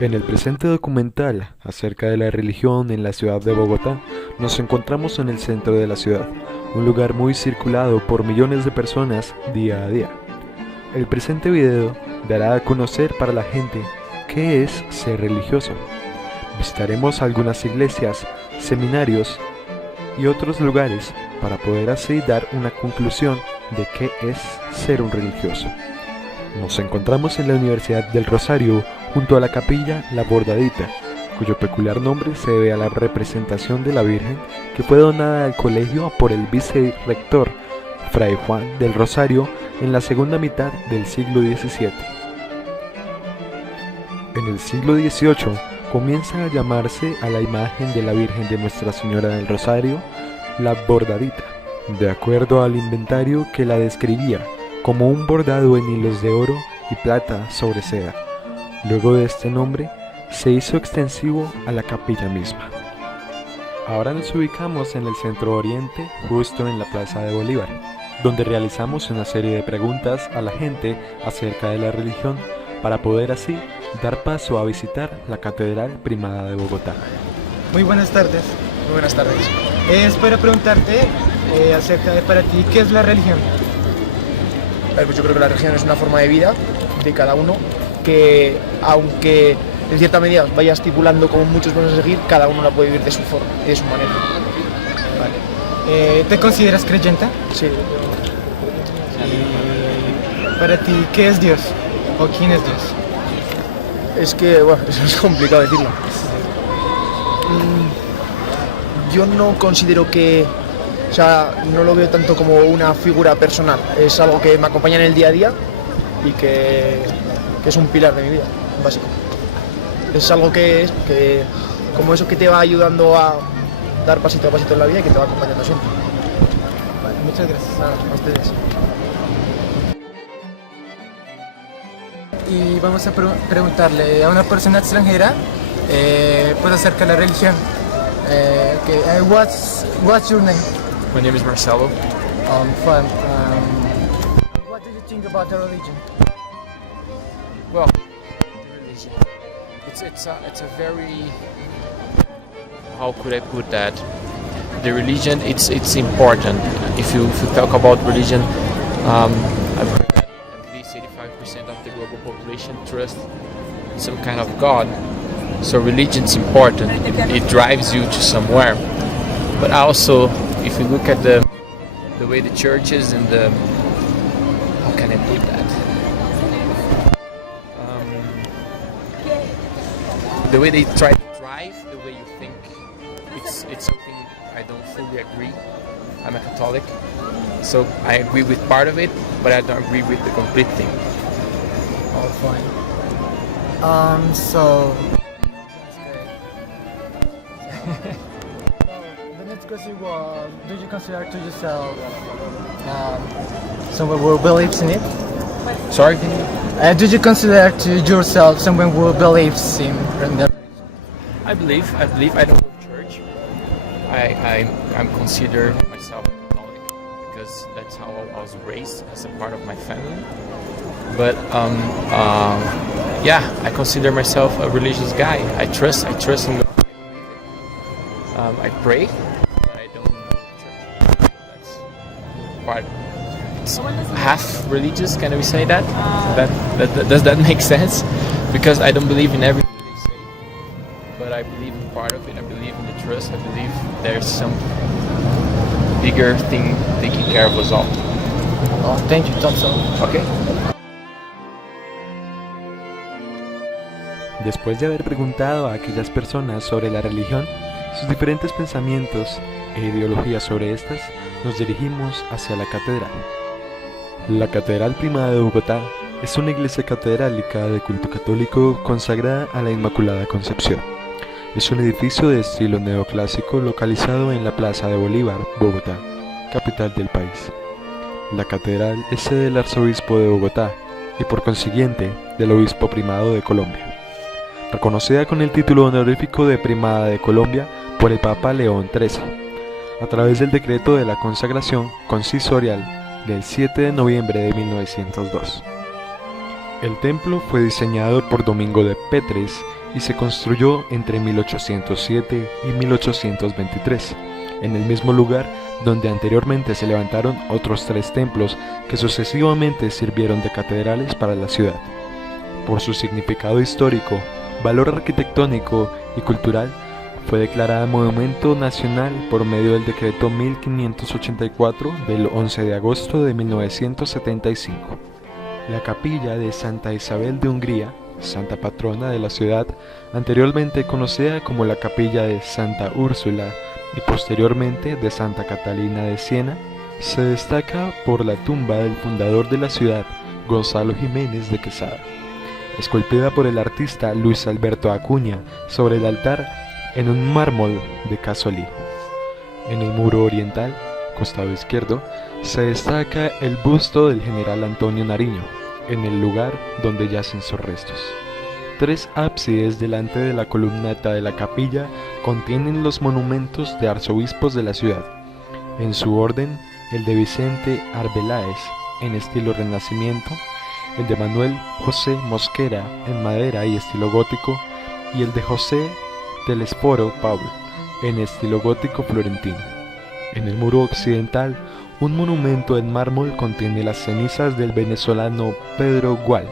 En el presente documental acerca de la religión en la ciudad de Bogotá, nos encontramos en el centro de la ciudad, un lugar muy circulado por millones de personas día a día. El presente video dará a conocer para la gente qué es ser religioso. Visitaremos algunas iglesias, seminarios y otros lugares para poder así dar una conclusión de qué es ser un religioso. Nos encontramos en la Universidad del Rosario junto a la capilla La Bordadita, cuyo peculiar nombre se debe a la representación de la Virgen que fue donada al colegio por el vicerrector Fray Juan del Rosario en la segunda mitad del siglo XVII. En el siglo XVIII comienza a llamarse a la imagen de la Virgen de Nuestra Señora del Rosario La Bordadita, de acuerdo al inventario que la describía como un bordado en hilos de oro y plata sobre seda. Luego de este nombre se hizo extensivo a la capilla misma. Ahora nos ubicamos en el centro oriente, justo en la Plaza de Bolívar, donde realizamos una serie de preguntas a la gente acerca de la religión para poder así dar paso a visitar la Catedral Primada de Bogotá. Muy buenas tardes. Muy buenas tardes. Es para preguntarte acerca de para ti, ¿qué es la religión? Pues yo creo que la religión es una forma de vida de cada uno que, aunque en cierta medida vaya estipulando como muchos van a seguir, cada uno la puede vivir de su forma y de su manera. Vale. ¿Te consideras creyente? Sí. Y para ti, ¿qué es Dios? ¿O quién es Dios? Es que, bueno, eso es complicado decirlo. Yo no considero que, o sea, no lo veo tanto como una figura personal. Es algo que me acompaña en el día a día y que es un pilar de mi vida, básico. Es algo que como eso que te va ayudando a dar pasito a pasito en la vida y que te va acompañando siempre. Vale, muchas gracias. Nada, a ustedes. Y vamos a preguntarle a una persona extranjera pues acerca de la religión. What's your name? My name is Marcelo. Fun. What do you think about the religion? Well, the religion. It's a very, how could I put that? The religion, it's important. If you talk about religion, I've heard that at least 85% of the global population trust in some kind of God. So religion's important. It drives you to somewhere. But also, if you look at the way the churches and the, how can I put that? The way they try to drive, the way you think, it's something I don't fully agree. I'm a Catholic, so I agree with part of it, but I don't agree with the complete thing. All fine. So. The next question was, do you consider to yourself someone who believes in it? Sorry? Do you consider to yourself someone who believes in the I believe. I don't go to church. I'm consider myself a Catholic because that's how I was raised as a part of my family. But yeah, I consider myself a religious guy. I trust in God. I pray, but I don't go to church. That's part. It's half religious. Can we say that? Does that make sense? Because I don't believe in everything they say, but I believe in part of it. I believe in the trust. I believe there's some bigger thing taking care of us all. Oh, thank you, Thompson. Okay. Después de haber preguntado a aquellas personas sobre la religión, sus diferentes pensamientos e ideologías sobre estas, nos dirigimos hacia la catedral. La Catedral Primada de Bogotá es una iglesia catedralica de culto católico consagrada a la Inmaculada Concepción. Es un edificio de estilo neoclásico localizado en la Plaza de Bolívar, Bogotá, capital del país. La catedral es sede del arzobispo de Bogotá y por consiguiente del obispo primado de Colombia. Reconocida con el título honorífico de Primada de Colombia por el Papa León XIII, a través del decreto de la consagración consistorial del 7 de noviembre de 1902. El templo fue diseñado por Domingo de Petres y se construyó entre 1807 y 1823, en el mismo lugar donde anteriormente se levantaron otros 3 templos que sucesivamente sirvieron de catedrales para la ciudad. Por su significado histórico, valor arquitectónico y cultural, fue declarada Monumento Nacional por medio del Decreto 1584 del 11 de agosto de 1975. La capilla de Santa Isabel de Hungría, santa patrona de la ciudad, anteriormente conocida como la capilla de Santa Úrsula y posteriormente de Santa Catalina de Siena, se destaca por la tumba del fundador de la ciudad, Gonzalo Jiménez de Quesada, esculpida por el artista Luis Alberto Acuña sobre el altar en un mármol de Casolí. En el muro oriental, costado izquierdo, se destaca el busto del general Antonio Nariño, en el lugar donde yacen sus restos. 3 ábsides delante de la columnata de la capilla contienen los monumentos de arzobispos de la ciudad. En su orden, el de Vicente Arbeláez, en estilo Renacimiento, el de Manuel José Mosquera, en madera y estilo gótico, y el de José Telesforo Pablo, en estilo gótico florentino. En el muro occidental, un monumento en mármol contiene las cenizas del venezolano Pedro Gual,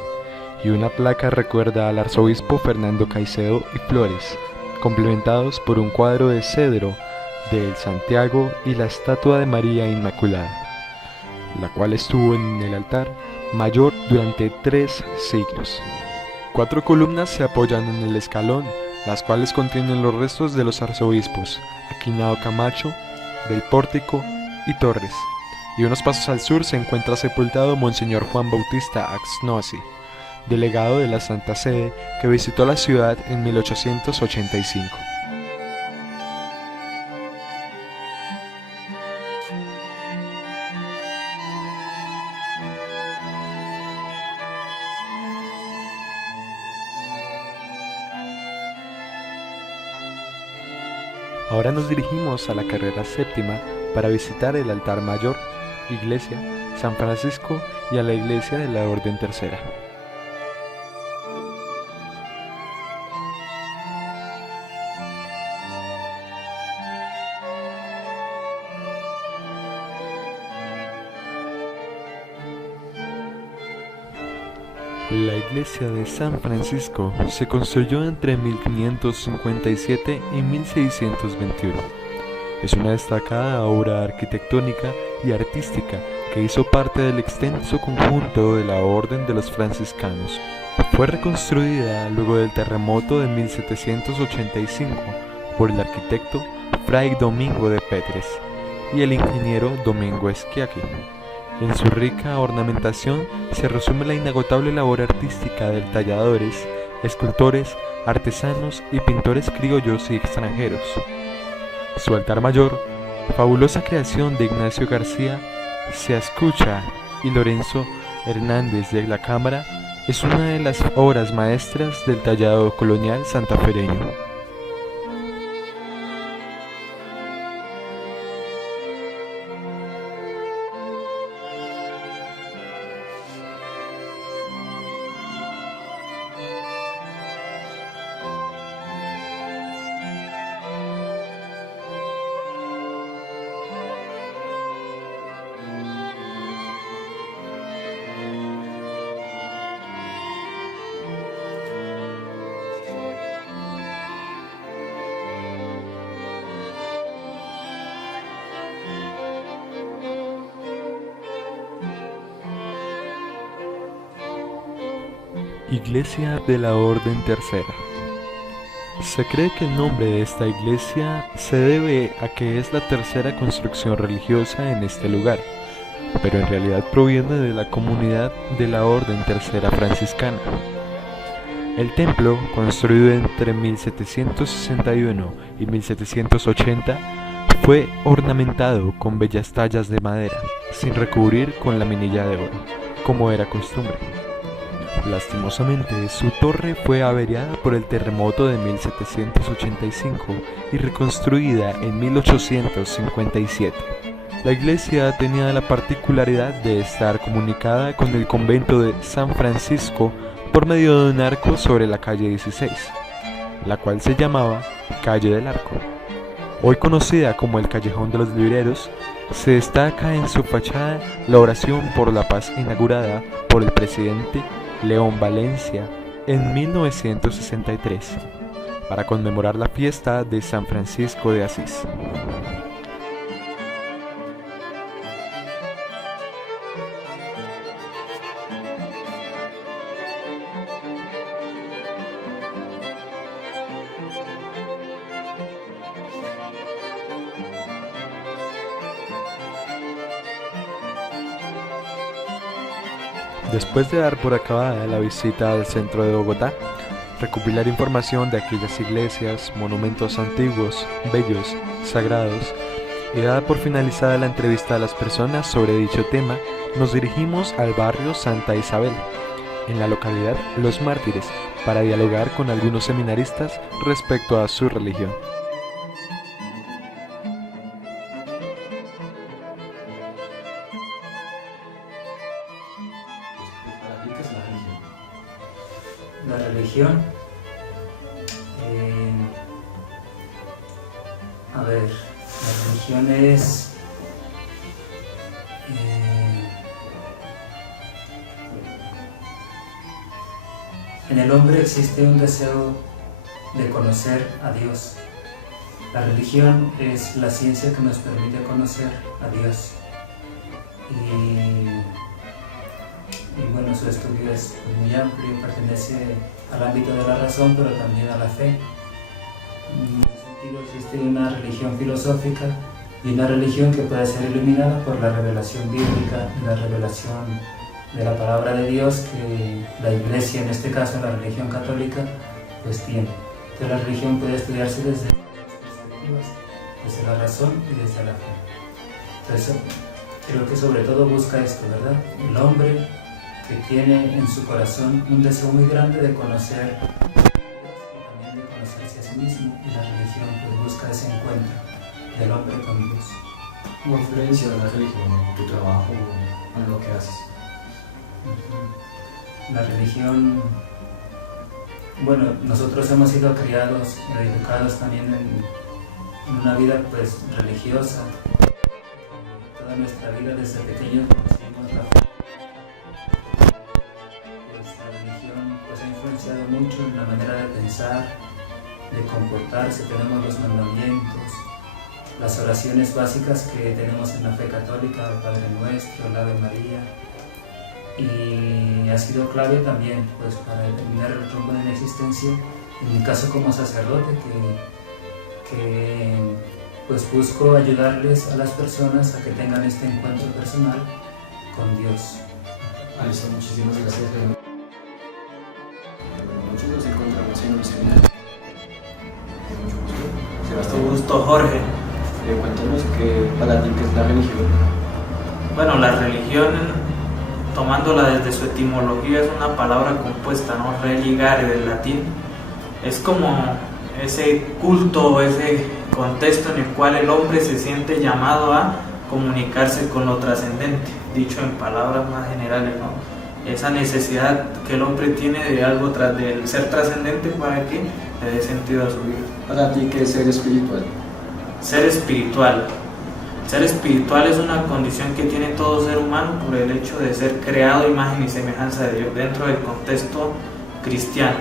y una placa recuerda al arzobispo Fernando Caicedo y Flores, complementados por un cuadro de cedro del Santiago y la estatua de María Inmaculada, la cual estuvo en el altar mayor durante 3 siglos. 4 columnas se apoyan en el escalón, las cuales contienen los restos de los arzobispos Aquinao Camacho, del Pórtico y Torres, y unos pasos al sur se encuentra sepultado Monseñor Juan Bautista Axnosi, delegado de la Santa Sede que visitó la ciudad en 1885. Ahora nos dirigimos a la carrera 7ª para visitar el altar mayor, iglesia, San Francisco y a la iglesia de la Orden Tercera. La iglesia de San Francisco se construyó entre 1557 y 1621. Es una destacada obra arquitectónica y artística que hizo parte del extenso conjunto de la Orden de los Franciscanos. Fue reconstruida luego del terremoto de 1785 por el arquitecto Fray Domingo de Petres y el ingeniero Domingo Schiacchi. En su rica ornamentación se resume la inagotable labor artística de talladores, escultores, artesanos y pintores criollos y extranjeros. Su altar mayor, fabulosa creación de Ignacio García Seascucha y Lorenzo Hernández de la Cámara, es una de las obras maestras del tallado colonial santafereño. Iglesia de la Orden Tercera. Se cree que el nombre de esta iglesia se debe a que es la tercera construcción religiosa en este lugar, pero en realidad proviene de la comunidad de la Orden Tercera Franciscana. El templo, construido entre 1761 y 1780, fue ornamentado con bellas tallas de madera, sin recubrir con laminilla de oro, como era costumbre. Lastimosamente, su torre fue averiada por el terremoto de 1785 y reconstruida en 1857. La iglesia tenía la particularidad de estar comunicada con el convento de San Francisco por medio de un arco sobre la calle 16. la cual se llamaba Calle del Arco. Hoy conocida como el Callejón de los Libreros, se destaca en su fachada la oración por la paz inaugurada por el presidente León Valencia en 1963, para conmemorar la fiesta de San Francisco de Asís. Después de dar por acabada la visita al centro de Bogotá, recopilar información de aquellas iglesias, monumentos antiguos, bellos, sagrados, y dada por finalizada la entrevista a las personas sobre dicho tema, nos dirigimos al barrio Santa Isabel, en la localidad Los Mártires, para dialogar con algunos seminaristas respecto a su religión. La religión, la religión es en el hombre existe un deseo de conocer a Dios. La religión es la ciencia que nos permite conocer a Dios. Y bueno, su estudio es muy amplio, pertenece al ámbito de la razón, pero también a la fe. En ese sentido existe una religión filosófica y una religión que puede ser iluminada por la revelación bíblica y la revelación de la palabra de Dios que la Iglesia, en este caso la religión católica, pues tiene. Entonces la religión puede estudiarse desde dos perspectivas, desde la razón y desde la fe. Entonces creo que sobre todo busca esto, ¿verdad? El hombre que tiene en su corazón un deseo muy grande de conocer a Dios y también de conocerse a sí mismo, y la religión pues busca ese encuentro del hombre con Dios. ¿Cómo influencia la religión en tu trabajo o en lo que haces? La religión, bueno, nosotros hemos sido criados y educados también en una vida pues religiosa. Toda nuestra vida desde pequeños conocimos la fe. La religión pues ha influenciado mucho en la manera de pensar, de comportarse. Tenemos los mandamientos, las oraciones básicas que tenemos en la fe católica, el Padre Nuestro, el Ave María, y ha sido clave también pues para determinar el rumbo de la existencia. En mi caso como sacerdote, que pues busco ayudarles a las personas a que tengan este encuentro personal con Dios. Alicia, muchísimas gracias. Muchos nos encontramos en un seminario. Mucho gusto. Sebastián. Gusto, Jorge. Cuéntanos para ti qué es la religión. Bueno, la religión, tomándola desde su etimología, es una palabra compuesta, ¿no? Religare, del latín. Es como ese culto, ese contexto en el cual el hombre se siente llamado a comunicarse con lo trascendente, dicho en palabras más generales, ¿no? Esa necesidad que el hombre tiene de algo del ser trascendente para que le dé sentido a su vida. Para ti, ¿qué es ser espiritual? Ser espiritual. Ser espiritual es una condición que tiene todo ser humano por el hecho de ser creado a imagen y semejanza de Dios dentro del contexto cristiano.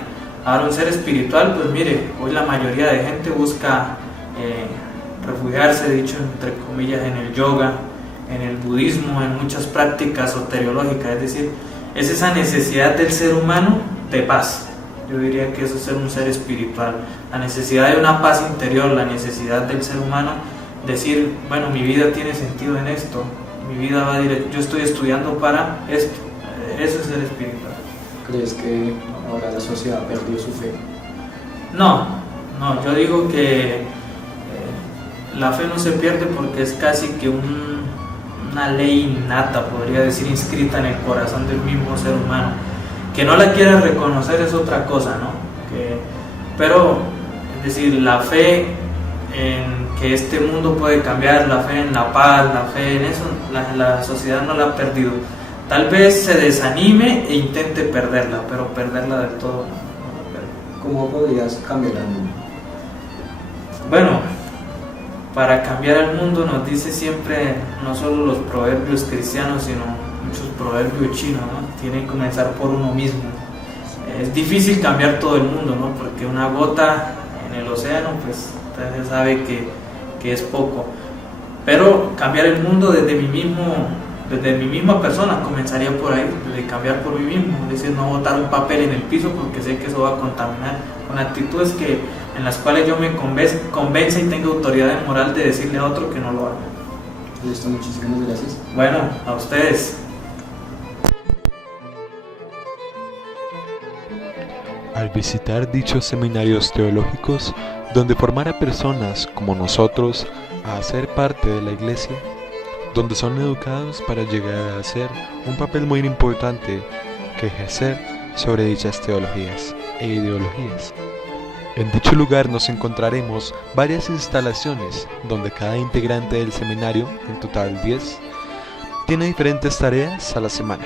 Ahora, un ser espiritual, pues mire, hoy la mayoría de gente busca refugiarse, dicho entre comillas, en el yoga, en el budismo, en muchas prácticas soteriológicas, es decir, es esa necesidad del ser humano de paz. Yo diría que eso es ser un ser espiritual, la necesidad de una paz interior, la necesidad del ser humano decir, bueno, mi vida tiene sentido en esto, mi vida va directo, yo estoy estudiando para esto. Eso es ser espiritual. ¿Crees que ahora la sociedad perdió su fe? No, yo digo que la fe no se pierde porque es casi que una ley innata, podría decir, inscrita en el corazón del mismo ser humano. Que no la quiera reconocer es otra cosa, ¿no? Pero, es decir, la fe en que este mundo puede cambiar, la fe en la paz, la fe en eso, la sociedad no la ha perdido. Tal vez se desanime e intente perderla, pero perderla del todo no. ¿Cómo podrías cambiar el mundo? Bueno, para cambiar el mundo nos dice siempre, no solo los proverbios cristianos, sino muchos proverbios chinos, ¿no? Tiene que comenzar por uno mismo. Es difícil cambiar todo el mundo, ¿no? Porque una gota en el océano, pues usted sabe que es poco. Pero cambiar el mundo desde mi misma persona, comenzaría por ahí, de cambiar por mí mismo, es decir, no botar un papel en el piso porque sé que eso va a contaminar, con actitudes en las cuales yo me convence y tenga autoridad moral de decirle a otro que no lo haga. Listo, muchísimas gracias. Bueno, a ustedes. Al visitar dichos seminarios teológicos, donde formar a personas como nosotros a ser parte de la iglesia, donde son educados para llegar a hacer un papel muy importante que ejercer sobre dichas teologías e ideologías. En dicho lugar nos encontraremos varias instalaciones donde cada integrante del seminario, en total 10, tiene diferentes tareas a la semana,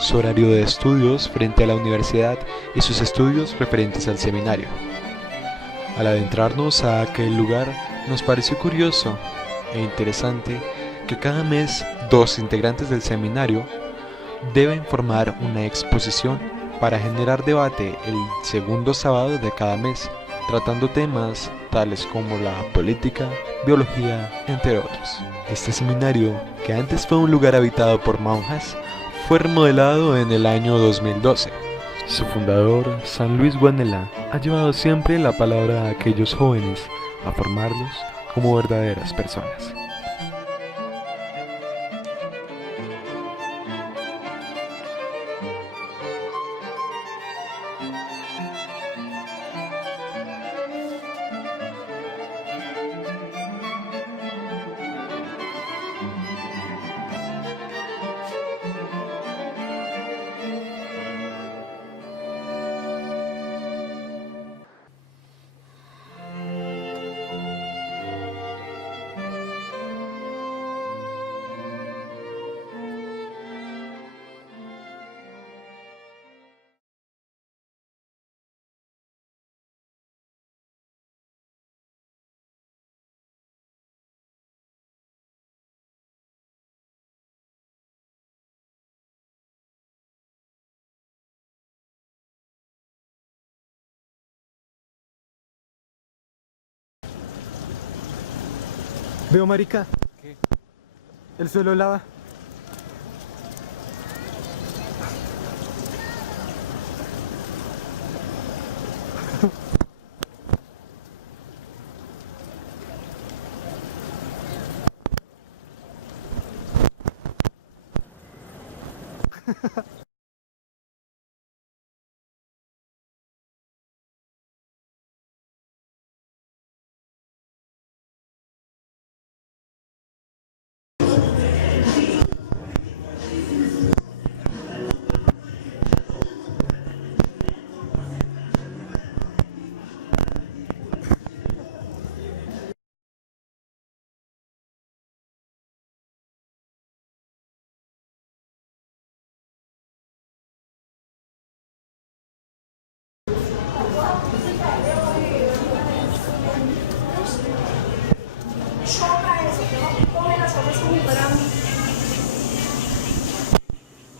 su horario de estudios frente a la universidad y sus estudios referentes al seminario. Al adentrarnos a aquel lugar, nos pareció curioso e interesante que cada mes 2 integrantes del seminario deben formar una exposición para generar debate el segundo sábado de cada mes, tratando temas tales como la política, biología, entre otros. Este seminario, que antes fue un lugar habitado por monjas, fue remodelado en el año 2012. Su fundador, San Luis Guanelá, ha llevado siempre la palabra a aquellos jóvenes, a formarlos como verdaderas personas. Veo, marica. ¿Qué? El suelo lava.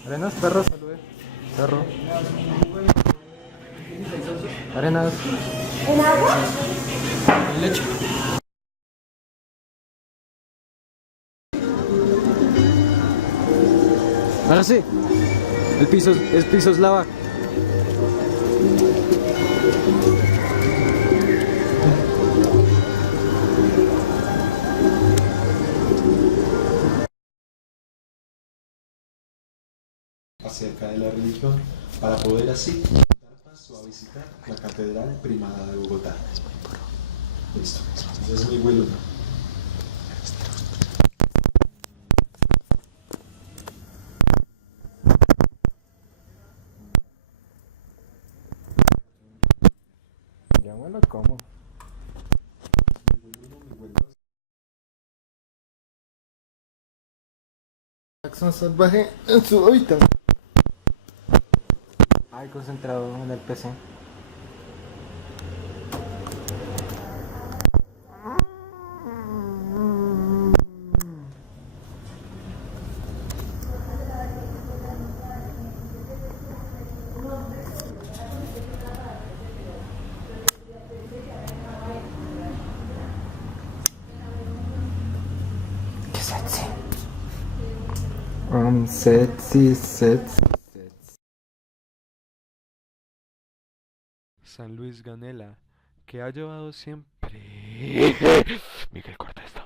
Arenas, perro, salude. Perro. Arenas. ¿En agua? Leche. Ahora sí. El piso es lava. Acerca de la religión, para poder así dar paso a visitar la Catedral Primada de Bogotá. Listo, es mi vuelo. Ya me lo como. Jackson salvaje en su hábitat. Ay, concentrado en el PC. San Luis Ganela, que ha llevado siempre... Miguel, corta esto.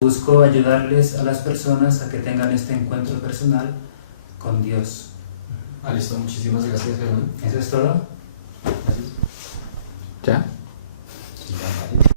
Busco ayudarles a las personas a que tengan este encuentro personal con Dios. Listo, muchísimas gracias, Germán. ¿Eso es todo? Gracias. ¿Ya? Sí, ya, vale.